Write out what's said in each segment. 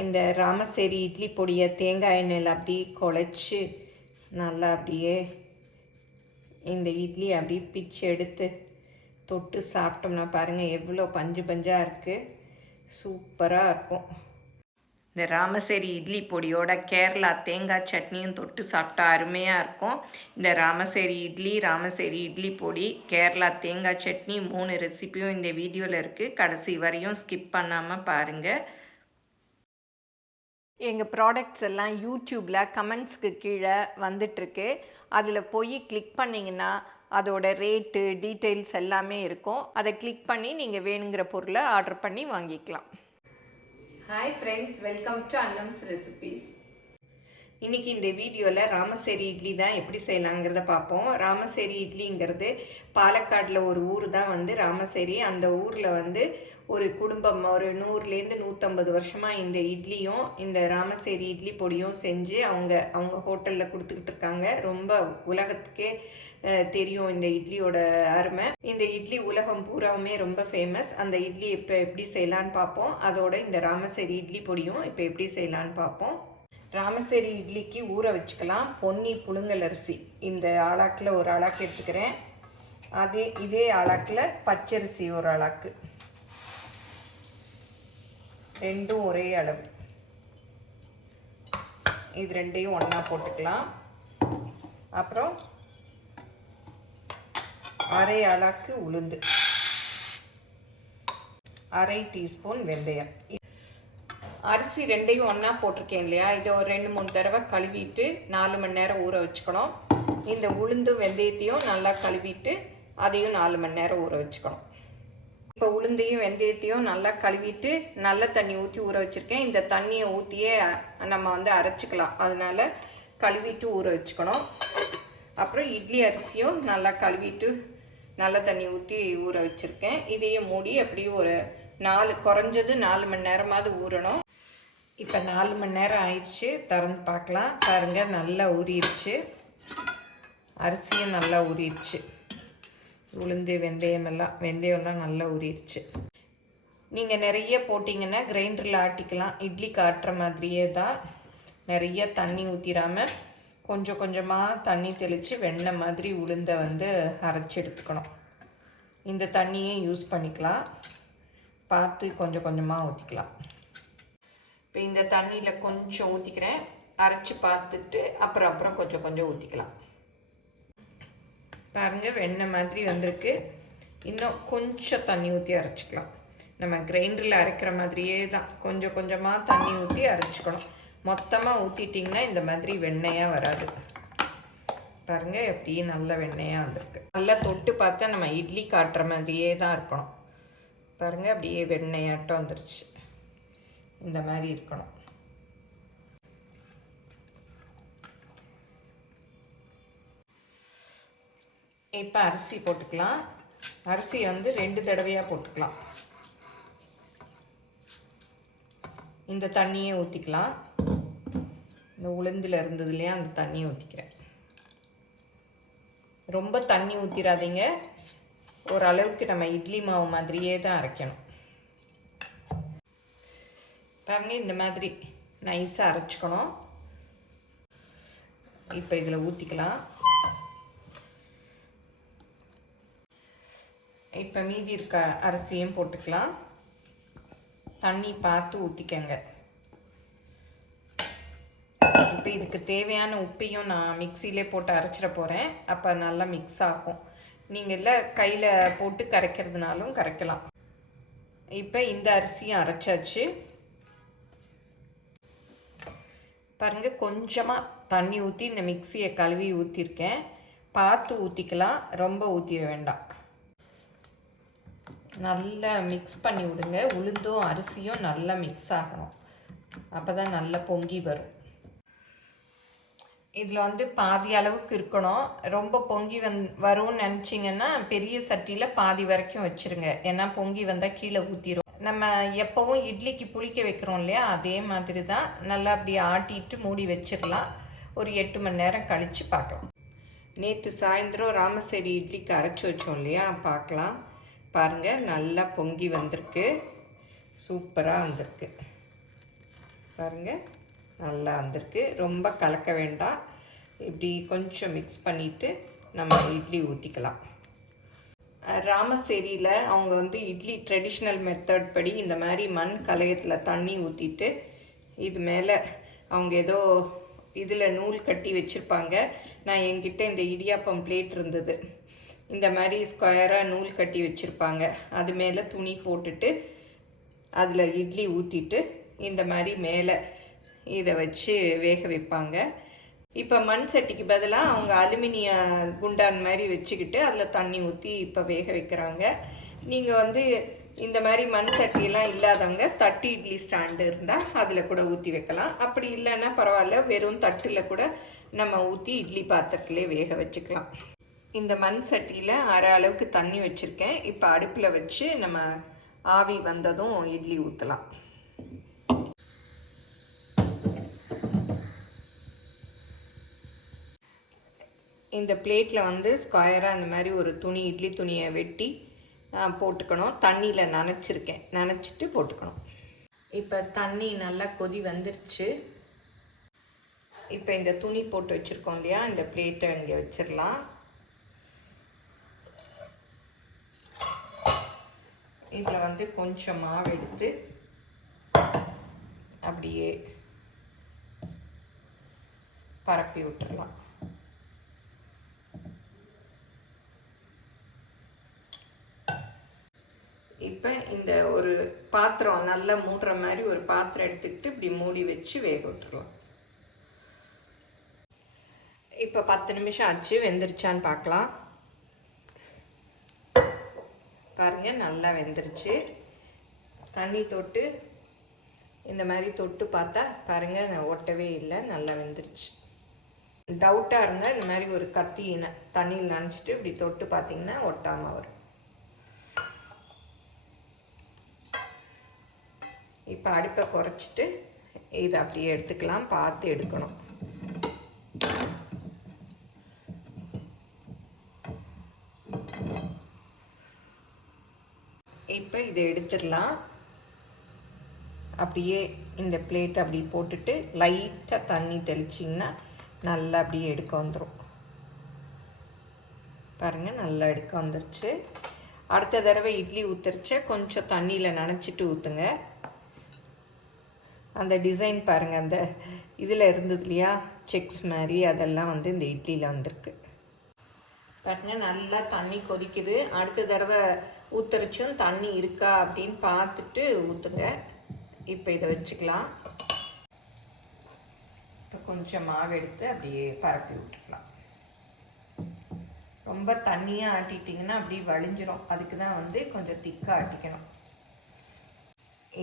இந்த ராமசேரி இட்லி பொடியை தேங்காய் எண்ணெயில் அப்படியே குழச்சி நல்லா அப்படியே இந்த இட்லி அப்படியே பிச்சு எடுத்து தொட்டு சாப்பிட்டோம்னா பாருங்கள் எவ்வளோ பஞ்சு பஞ்சாக இருக்குது. சூப்பராக இருக்கும். இந்த ராமசேரி இட்லி பொடியோட கேரளா தேங்காய் சட்னியும் தொட்டு சாப்பிட்டா அருமையாக இருக்கும். இந்த ராமசேரி இட்லி பொடி, கேரளா தேங்காய் சட்னி 3 ரெசிபியும் இந்த வீடியோவில் இருக்குது. கடைசி வரையும் ஸ்கிப் பண்ணாமல் பாருங்கள். எங்கள் ப்ராடக்ட்ஸ் எல்லாம் யூடியூப்பில் கமெண்ட்ஸ்க்கு கீழே வந்துட்டுருக்கு. அதில் போய் கிளிக் பண்ணிங்கன்னா அதோட ரேட்டு டீட்டெயில்ஸ் எல்லாமே இருக்கும். அதை கிளிக் பண்ணி நீங்கள் வேணுங்கிற பொருளை ஆர்டர் பண்ணி வாங்கிக்கலாம். Hi friends, welcome to Annam's recipes. இன்றைக்கி இந்த வீடியோவில் ராமசேரி இட்லி தான் எப்படி செய்யலாங்கிறத பார்ப்போம். ராமசேரி இட்லிங்கிறது பாலக்காடில் ஒரு ஊர் தான் வந்து ராமசேரி. அந்த ஊரில் ஒரு குடும்பம் ஒரு 100லேருந்து 150 வருஷமாக இந்த இட்லியும் இந்த ராமசேரி இட்லி பொடியும் செஞ்சு அவங்க ஹோட்டலில் கொடுத்துக்கிட்டு இருக்காங்க. ரொம்ப உலகத்துக்கே தெரியும் இந்த இட்லியோட அருமை. இந்த இட்லி உலகம் பூராவுமே ரொம்ப ஃபேமஸ். அந்த இட்லி இப்போ எப்படி செய்யலான்னு பார்ப்போம். அதோட இந்த ராமசேரி இட்லி பொடியும் இப்போ எப்படி செய்யலான்னு பார்ப்போம். ராமசேரி இட்லிக்கு ஊற வச்சுக்கலாம். பொன்னி புழுங்கல் அரிசி இந்த ஆளாக்கில் ஒரு ஆளாக்கு எடுத்துக்கிறேன். இதே ஆளாக்கில் பச்சரிசி ஒரு ஆளாக்கு, ரெண்டும் ஒரே அளவு. இது ரெண்டையும் ஒன்றா போட்டுக்கலாம். அப்புறம் அரை ஆளாக்கு உளுந்து, அரை டீஸ்பூன் வெந்தயம். அரிசி ரெண்டையும் ஒன்றா போட்டிருக்கேன் இல்லையா, இதை ஒரு 2-3 தடவை கழுவிட்டு 4 மணி நேரம் ஊற வச்சுக்கணும். இந்த உளுந்து வெந்தயத்தையும் நல்லா கழுவிட்டு அதையும் 4 மணி நேரம் ஊற வச்சுக்கணும். இப்போ உளுந்தையும் வெந்தயத்தையும் நல்லா கழுவிட்டு நல்ல தண்ணி ஊற்றி ஊற வச்சுருக்கேன். இந்த தண்ணியை ஊற்றியே நம்ம அரைச்சிக்கலாம். அதனால் கழுவிட்டு ஊற வச்சுக்கணும். அப்புறம் இட்லி அரிசியும் நல்லா கழுவிட்டு நல்ல தண்ணி ஊற்றி ஊற வச்சுருக்கேன். இதையும் மூடி அப்படியே ஒரு குறைஞ்சது 4 மணி நேரமாவது ஊறணும். இப்போ 4 மணி நேரம் ஆயிடுச்சு. திறந்து பார்க்கலாம். பாருங்கள், நல்லா ஊறிடுச்சு. அரிசியும் நல்லா ஊறிடுச்சு. உளுந்து வெந்தயம்லாம் நல்லா ஊறிடுச்சு. நீங்கள் நிறைய போட்டிங்கன்னா கிரைண்டரில் ஆட்டிக்கலாம். இட்லிக்கு ஆட்டுற மாதிரியே தான். நிறைய தண்ணி ஊற்றிடாமல் கொஞ்சம் கொஞ்சமாக தண்ணி தெளித்து வெண்ணெய் மாதிரி உளுந்தை அரைச்சி எடுத்துக்கணும். இந்த தண்ணியே யூஸ் பண்ணிக்கலாம். பார்த்து கொஞ்சம் கொஞ்சமாக ஊற்றிக்கலாம். இப்போ இந்த தண்ணியில் கொஞ்சம் ஊற்றிக்கிறேன். அரைச்சி பார்த்துட்டு அப்புறம் கொஞ்சம் கொஞ்சம் ஊற்றிக்கலாம். பாருங்கள், வெண்ணெய் மாதிரி வந்திருக்கு. இன்னும் கொஞ்சம் தண்ணி ஊற்றி அரைச்சிக்கலாம். நம்ம கிரைண்டரில் அரைக்கிற மாதிரியே தான். கொஞ்சம் கொஞ்சமாக தண்ணி ஊற்றி அரைச்சிக்கணும். மொத்தமாக ஊற்றிட்டிங்கன்னா இந்த மாதிரி வெண்ணெயாக வராது. பாருங்கள், எப்படியே நல்ல வெண்ணெயாக வந்திருக்கு. நல்லா தொட்டு பார்த்தா நம்ம இட்லி காட்டுற மாதிரியே தான் இருக்கணும். பாருங்கள், அப்படியே வெண்ணெயாட்டம் வந்துருச்சு. இந்த மாதிரி இருக்கணும். இப்போ அரிசி போட்டுக்கலாம். அரிசி 2 தடவையாக போட்டுக்கலாம். இந்த தண்ணியே ஊற்றிக்கலாம். இந்த உளுந்தில் இருந்தது இல்லையா, அந்த தண்ணியை ஊற்றிக்கிறேன். ரொம்ப தண்ணி ஊற்றிடாதீங்க. ஓரளவுக்கு நம்ம இட்லி மாவு மாதிரியே தான் அரைக்கணும். பாருங்க, இந்த மாதிரி நைஸாக அரைச்சிக்கணும். இப்போ இதில் ஊற்றிக்கலாம். இப்போ மீதி இருக்க அரிசியும் போட்டுக்கலாம். தண்ணி பார்த்து ஊற்றிக்கங்க. இப்போ இதுக்கு தேவையான உப்பையும் நான் மிக்சியிலே போட்டு அரைச்சிட போகிறேன். அப்போ நல்லா மிக்ஸ் ஆகும். நீங்கள் இல்லை கையில் போட்டு கரைக்கிறதுனாலும் கரைக்கலாம். இப்போ இந்த அரிசியும் அரைச்சாச்சு. பாருங்கள், கொஞ்சமாக தண்ணி ஊற்றி இந்த மிக்சியை கழுவி ஊற்றிருக்கேன். பார்த்து ஊற்றிக்கலாம், ரொம்ப ஊற்றிட வேண்டாம். நல்லா மிக்ஸ் பண்ணி விடுங்க. உளுந்தும் அரிசியும் நல்லா மிக்ஸ் ஆகணும். அப்போ தான் நல்லா பொங்கி வரும். இதில் பாதி அளவுக்கு இருக்கணும். ரொம்ப பொங்கி வரும்னு நினச்சிங்கன்னா பெரிய சட்டியில் பாதி வரைக்கும் வச்சுருங்க. ஏன்னா பொங்கி வந்தால் கீழே ஊற்றிடும். நம்ம எப்போவும் இட்லிக்கு புளிக்க வைக்கிறோம் இல்லையா, அதே மாதிரி தான். நல்லா அப்படி ஆட்டிட்டு மூடி வச்சிடலாம். ஒரு 8 மணி நேரம் கழித்து பார்க்கலாம். நேற்று சாயந்தரம் ராமசேரி இட்லிக்கு அரைச்சி வச்சோம் இல்லையா, பார்க்கலாம். பாருங்கள் நல்லா பொங்கி வந்திருக்கு, சூப்பராக வந்திருக்கு. பாருங்கள் நல்லா வந்திருக்கு. ரொம்ப கலக்க வேண்டாம், இப்படி கொஞ்சம் மிக்ஸ் பண்ணிவிட்டு நம்ம இட்லி ஊற்றிக்கலாம். ராமசேரியில் அவங்க வந்து இட்லி ட்ரெடிஷ்னல் மெத்தட் படி இந்த மாதிரி மண் கலையத்தில் தண்ணி ஊற்றிட்டு இது மேலே அவங்க ஏதோ இதில் நூல் கட்டி வச்சுருப்பாங்க. நான் என்கிட்ட இந்த இடியாப்பம் பிளேட் இருந்தது, இந்த மாதிரி ஸ்கொயராக நூல் கட்டி வச்சுருப்பாங்க. அது மேலே துணி போட்டுட்டு அதில் இட்லி ஊற்றிட்டு இந்த மாதிரி மேலே இதை வச்சு வேக வைப்பாங்க. இப்போ மண் சட்டிக்கு பதிலாக அவங்க அலுமினிய குண்டான் மாதிரி வச்சுக்கிட்டு அதில் தண்ணி ஊற்றி இப்போ வேக வைக்கிறாங்க. நீங்கள் வந்து இந்த மாதிரி மண் சட்டியெல்லாம் இல்லாதவங்க தட்டு இட்லி ஸ்டாண்டு இருந்தால் அதில் கூட ஊற்றி வைக்கலாம். அப்படி இல்லைன்னா பரவாயில்ல, வெறும் தட்டில் கூட நம்ம ஊற்றி இட்லி பாத்திரத்துலேயே வேக வச்சுக்கலாம். இந்த மண் சட்டியில் அரை அளவுக்கு தண்ணி வச்சுருக்கேன். இப்போ அடுப்பில் வச்சு நம்ம ஆவி வந்ததும் இட்லி ஊற்றலாம். இந்த பிளேட்டில் வந்து ஸ்கொயராக அந்த மாதிரி ஒரு துணி, இட்லி துணியை வெட்டி போட்டுக்கணும். தண்ணியில் நனைச்சிருக்கேன், நனைச்சிட்டு போட்டுக்கணும். இப்போ தண்ணி நல்லா கொதி வந்துருச்சு. இப்போ இந்த துணி போட்டு வச்சுருக்கோம் இல்லையா, இந்த பிளேட்டை இங்கே வச்சிடலாம். இதில் வந்து கொஞ்சம் மாவு எடுத்து அப்படியே பரப்பி விட்டுடலாம். இப்போ இந்த ஒரு பாத்திரம் நல்லா மூடுற மாதிரி ஒரு பாத்திரம் எடுத்துக்கிட்டு இப்படி மூடி வச்சு வேக விட்டுருலாம். இப்போ 10 நிமிஷம் ஆச்சு, வெந்துருச்சான்னு பார்க்கலாம். பாருங்கள் நல்லா வெந்துருச்சு. தண்ணி தொட்டு இந்த மாதிரி தொட்டு பார்த்தா பாருங்கள் நான் ஒட்டவே இல்லை, நல்லா வெந்துருச்சு. டவுட்டாக இருந்தால் இந்த மாதிரி ஒரு கத்தி தண்ணியில் நனைச்சிட்டு இப்படி தொட்டு பார்த்தீங்கன்னா ஒட்டாமல் வரும். இப்போ அடுப்பை குறைச்சிட்டு இதை அப்படியே எடுத்துக்கலாம், பார்த்து எடுக்கணும். இப்போ இதை எடுத்துடலாம். அப்படியே இந்த பிளேட் அப்படி போட்டுட்டு லைட்டாக தண்ணி தெளிச்சிங்கன்னா நல்லா அப்படியே எடுக்க வந்துடும். பாருங்கள் நல்லா எடுக்க வந்துருச்சு. அடுத்த தடவை இட்லி ஊற்றுறச்ச கொஞ்சம் தண்ணியில் நனைச்சிட்டு ஊற்றுங்க. அந்த டிசைன் பாருங்கள், அந்த இதில் இருந்தது இல்லையா செக்ஸ் மாதிரி, அதெல்லாம் வந்து இந்த இட்லியில் வந்திருக்கு. பாருங்கள் நல்லா தண்ணி கொதிக்குது. அடுத்த தடவை ஊற்றுறச்சும் தண்ணி இருக்கா அப்படின்னு பார்த்துட்டு ஊற்றுங்க. இப்போ இதை வச்சுக்கலாம். இப்போ கொஞ்சம் மாவு எடுத்து அப்படியே பரப்பி விட்டுக்கலாம். ரொம்ப தண்ணியாக ஆட்டிட்டிங்கன்னா அப்படியே வழிஞ்சிரும், அதுக்கு தான் வந்து கொஞ்சம் திக்காக ஆட்டிக்கணும்.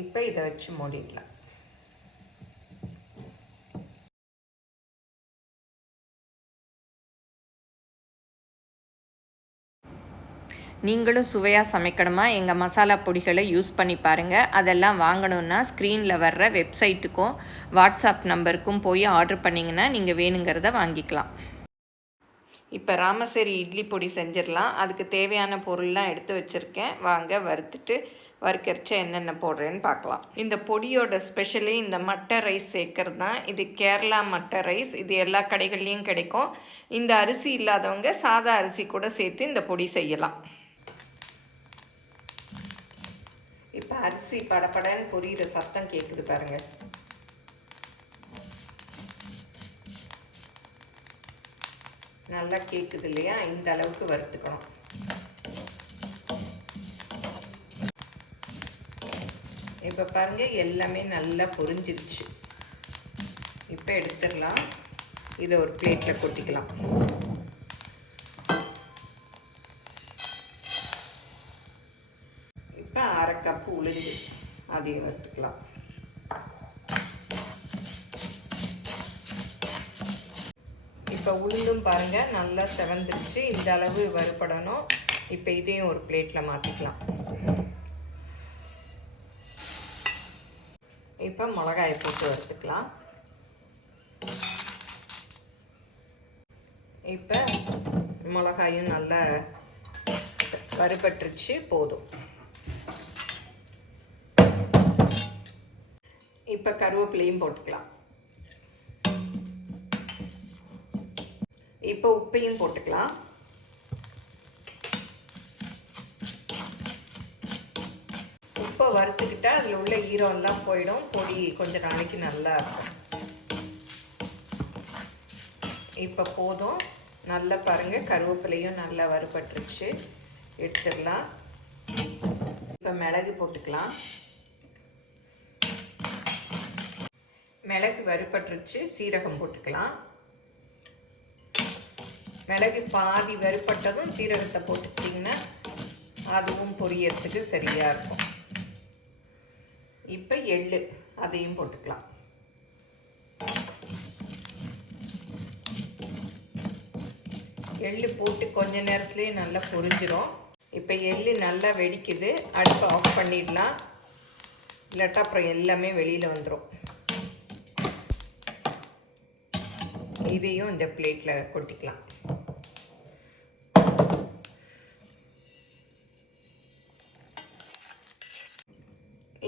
இப்போ இதை வச்சு மூடிடலாம். நீங்களும் சுவையாக சமைக்கணுமா, எங்கள் மசாலா பொடிகளை யூஸ் பண்ணி பாருங்கள். அதெல்லாம் வாங்கணுன்னா ஸ்க்ரீனில் வர்ற வெப்சைட்டுக்கும் வாட்ஸ்அப் நம்பருக்கும் போய் ஆர்டர் பண்ணிங்கன்னா நீங்கள் வேணுங்கிறத வாங்கிக்கலாம். இப்போ ராமசேரி இட்லி பொடி செஞ்சிடலாம். அதுக்கு தேவையான பொருள்லாம் எடுத்து வச்சுருக்கேன். வாங்க வறுத்துட்டு வறுக்கரிச்ச என்னென்ன போடுறேன்னு பார்க்கலாம். இந்த பொடியோட ஸ்பெஷலி இந்த மட்டை ரைஸ் சேர்க்கறது தான். இது கேரளா மட்டை ரைஸ், இது எல்லா கடைகள்லேயும் கிடைக்கும். இந்த அரிசி இல்லாதவங்க சாதா அரிசி கூட சேர்த்து இந்த பொடி செய்யலாம். இப்போ அரிசி படப்படன்னு பொரியிற சத்தம் கேட்குது பாருங்கள். நல்லா கேட்குது இல்லையா, இந்த அளவுக்கு வறுத்துக்கணும். இப்போ பாருங்கள் எல்லாமே நல்லா பொரிஞ்சிருச்சு. இப்போ எடுத்துடலாம். இதை ஒரு பிளேட்டில் கொட்டிக்கலாம். இப்போ 1/2 கப்பு உளுந்து அதையும் வறுத்துக்கலாம். இப்போ உளுந்தும் பாருங்கள் நல்லா செவந்துருச்சு. இந்த அளவு வறுபடணும். இப்போ இதையும் ஒரு பிளேட்டில் மாற்றிக்கலாம். இப்போ மிளகாயை போட்டு வறுத்துக்கலாம். இப்போ மிளகாயும் நல்லா வறுபட்டுருச்சு, போதும். இப்போ கருவேப்பிலையும் போட்டுக்கலாம். இப்போ உப்பையும் போட்டுக்கலாம். உப்பை வறுத்துக்கிட்டா அதில் உள்ள ஈரம்லாம் போயிடும், பொடி கொஞ்சம் நாளைக்கு நல்லா இருக்கும். இப்போ போதும். நல்லா பாருங்கள், கருவேப்பிலையும் நல்லா வறுபட்டுருச்சு, எடுத்துடலாம். இப்போ மிளகு போட்டுக்கலாம். மிளகு வறுபட்டுருச்சு, சீரகம் போட்டுக்கலாம். மிளகு பாதி வறுபட்டதும் சீரகத்தை போட்டுக்கிட்டிங்கன்னா அதுவும் பொரியறதுக்கு சரியாக இருக்கும். இப்போ எள்ளு, அதையும் போட்டுக்கலாம். எள்ளு போட்டு கொஞ்ச நேரத்துலேயே நல்லா பொரிஞ்சிடும். இப்போ எள்ளு நல்லா வெடிக்குது, அடுப்பை ஆஃப் பண்ணிடலாம், இல்லாட்டா அப்புறம் எல்லாமே வெளியில் வந்துடும். இதையும் இந்த பிளேட்டில் கொட்டிக்கலாம்.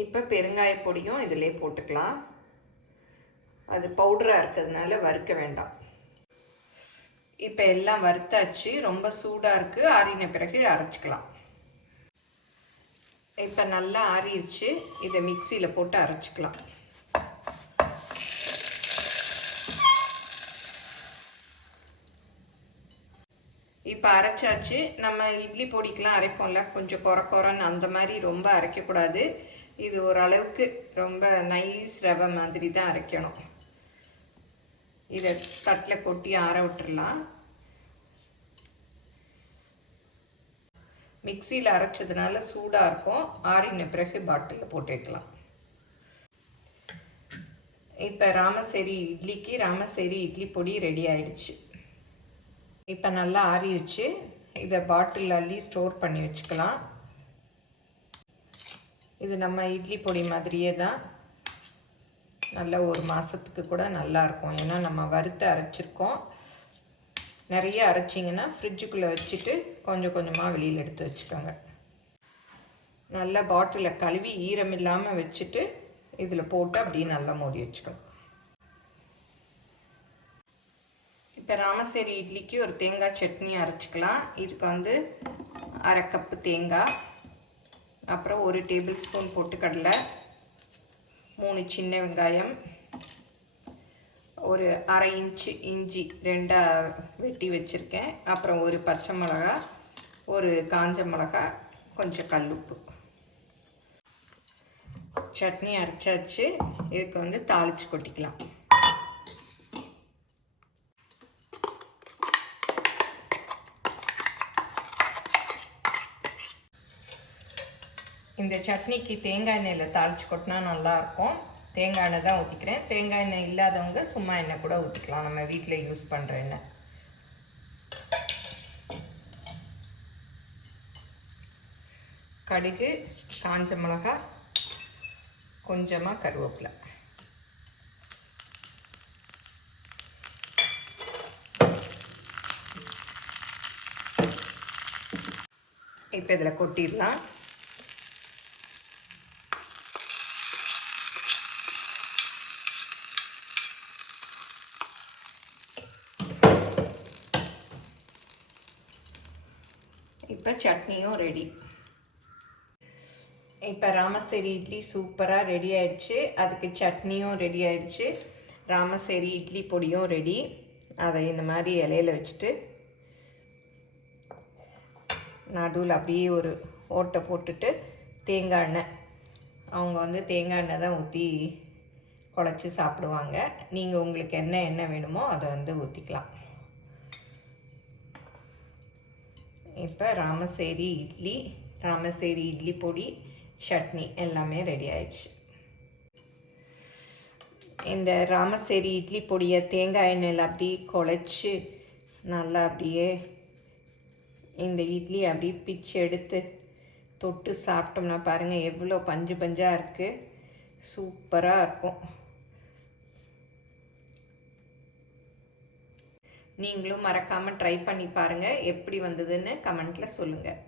இப்போ பெருங்காய பொடியும் இதிலே போட்டுக்கலாம். அது பவுடராக இருக்கிறதுனால வறுக்க வேண்டாம். இப்போ எல்லாம் வறுத்தாச்சு, ரொம்ப சூடாக இருக்குது. ஆறின பிறகு அரைச்சிக்கலாம். இப்போ நல்லா ஆறிடுச்சு, இதை மிக்சியில் போட்டு அரைச்சிக்கலாம். இப்போ அரைச்சாச்சு. நம்ம இட்லி பொடிக்கெலாம் அரைப்போம்ல, கொஞ்சம் குறன்னு அந்த மாதிரி ரொம்ப அரைக்கக்கூடாது. இது ஓரளவுக்கு ரொம்ப நைஸ் ரவை மாதிரி தான் அரைக்கணும். இதை தட்டில் கொட்டி ஆற விட்டுடலாம். மிக்சியில் அரைச்சதுனால சூடாக இருக்கும், ஆறின பிறகு பாட்டிலில் போட்டு வைக்கலாம். இப்போ ராமசேரி இட்லிக்கு ராமசேரி இட்லி பொடி ரெடி ஆயிடுச்சு. இப்போ நல்லா ஆறிடுச்சு, இதை பாட்டில் அள்ளி ஸ்டோர் பண்ணி வச்சுக்கலாம். இது நம்ம இட்லி பொடி மாதிரியே தான், நல்ல ஒரு மாதத்துக்கு கூட நல்லாயிருக்கும். ஏன்னா நம்ம வறுத்து அரைச்சிருக்கோம். நிறைய அரைச்சிங்கன்னா ஃப்ரிட்ஜுக்குள்ளே வச்சுட்டு கொஞ்சம் கொஞ்சமாக வெளியில் எடுத்து வச்சுக்கோங்க. நல்லா பாட்டிலில் கழுவி ஈரம் இல்லாமல் வச்சுட்டு இதில் போட்டு அப்படியே நல்லா மூடி வச்சுக்கணும். இப்போ ராமசேரி இட்லிக்கு ஒரு தேங்காய் சட்னி அரைச்சிக்கலாம். இதுக்கு வந்து 1/2 கப்பு தேங்காய், அப்புறம் 1 டேபிள் ஸ்பூன் பொட்டுக்கடலை, 3 சின்ன வெங்காயம், ஒரு 1/2 இன்ச்சு இஞ்சி 2 வெட்டி வச்சுருக்கேன், அப்புறம் ஒரு பச்சை மிளகா, ஒரு காஞ்ச மிளகா, கொஞ்சம் கல்லுப்பு. சட்னி அரைச்சாச்சு. இதுக்கு வந்து தாளித்து கொட்டிக்கலாம். இந்த சட்னிக்கு தேங்காய் எண்ணெயில் தாளித்து கொட்டினா நல்லாயிருக்கும். தேங்காய் எண்ணெய் தான் ஊற்றிக்கிறேன். தேங்காய் எண்ணெய் இல்லாதவங்க சும்மா எண்ணெய் கூட ஊற்றிக்கலாம், நம்ம வீட்டில் யூஸ் பண்ணுற எண்ணெய். கடுகு, காஞ்ச மிளகா, கொஞ்சமாக கருவேப்பிலை. இப்போ இதில் கொட்டிடலாம். இப்போ சட்னியும் ரெடி. இப்போ ராமசேரி இட்லி சூப்பராக ரெடி ஆயிடுச்சு. அதுக்கு சட்னியும் ரெடி ஆயிடுச்சு, ராமசேரி இட்லி பொடியும் ரெடி. அதை இந்த மாதிரி இலையில் வச்சுட்டு நடுவில் அப்படியே ஒரு ஓட்டை போட்டுட்டு தேங்காய் எண்ணெய், அவங்க வந்து தேங்காய் எண்ணெய் தான் ஊற்றி குழச்சி சாப்பிடுவாங்க. நீங்கள் உங்களுக்கு என்ன எண்ணெய் வேணுமோ அதை வந்து ஊற்றிக்கலாம். இப்போ ராமசேரி இட்லி பொடி, சட்னி எல்லாமே ரெடி ஆயிடுச்சு. இந்த ராமசேரி இட்லி பொடியை தேங்காய் எண்ணெயில் அப்படியே குழச்சி நல்லா அப்படியே இந்த இட்லி அப்படியே பிச்சு எடுத்து தொட்டு சாப்பிட்டோம்னா பாருங்கள் எவ்வளோ பஞ்சு பஞ்சாக இருக்குது, சூப்பராக இருக்கும். நீங்களும் மறக்காமல் ட்ரை பண்ணி பாருங்கள். எப்படி வந்ததுன்னு கமெண்ட்டில் சொல்லுங்கள்.